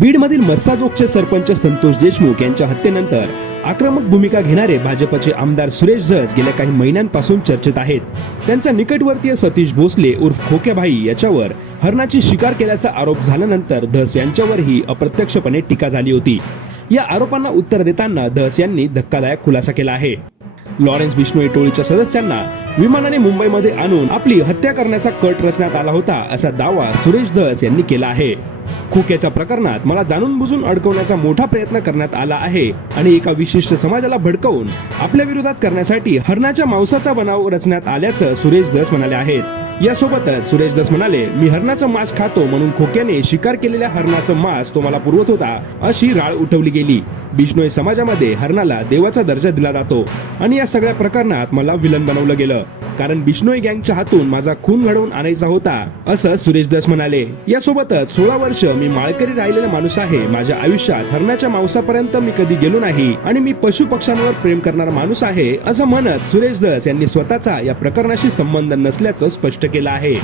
बीडमधील मस्साजोगचे सरपंच संतोष देशमुख यांच्या हत्येनंतर आक्रमक भूमिका घेणारे भाजपचे आमदार सुरेश धस गेल्या काही महिन्यांपासून चर्चेत आहेत. त्यांचा निकटवर्तीय सतीश भोसले उर्फ खोकेभाई याच्यावर हरणाची शिकार केल्याचा आरोप झाल्यानंतर धस यांच्यावरही अप्रत्यक्षपणे टीका झाली होती. या आरोपांना उत्तर देताना धस यांनी धक्कादायक खुलासा केला आहे. लॉरेन्स बिश्नोई टोळीच्या सदस्यांना विमानाने मुंबईमध्ये आणून आपली हत्या करण्याचा कट रचण्यात आला होता असा दावा सुरेश धस यांनी केला आहे. खोक्याच्या प्रकरणात मला जाणून बुजून अडकवण्याचा मोठा प्रयत्न करण्यात आला आहे आणि एका विशिष्ट समाजाला भडकवून आपल्या विरोधात करण्यासाठी हरणाच्या मांसाचा बनाव रचण्यात आल्याचं सुरेश दस म्हणाले आहेत. यासोबतच सुरेश दस म्हणाले मी हरणाचं मांस खातो म्हणून खोक्याने शिकार केलेल्या हरणाचं मांस तो मला पुरवत होता अशी राळ उठवली गेली. बिश्नोई समाजामध्ये हरणाला देवाचा दर्जा दिला जातो आणि या सगळ्या प्रकरणात मला विलन बनवलं गेलं. कारण बिश्नोई गँगच्या हातून माझा खून घडवून आणायचा होता असं सुरेश दस म्हणाले. यासोबतच सोळा वर्ष वर्ष मी माळकरी राहिलेला माणूस आहे. माझ्या आयुष्यात हरणाच्या मांसापर्यंत मी कधी गेलो नाही आणि मी पशु पक्ष्यांवर प्रेम करणारा माणूस आहे असं म्हणत सुरेश दस यांनी स्वतःचा या प्रकरणाशी संबंध नसल्याचं स्पष्ट केलं आहे.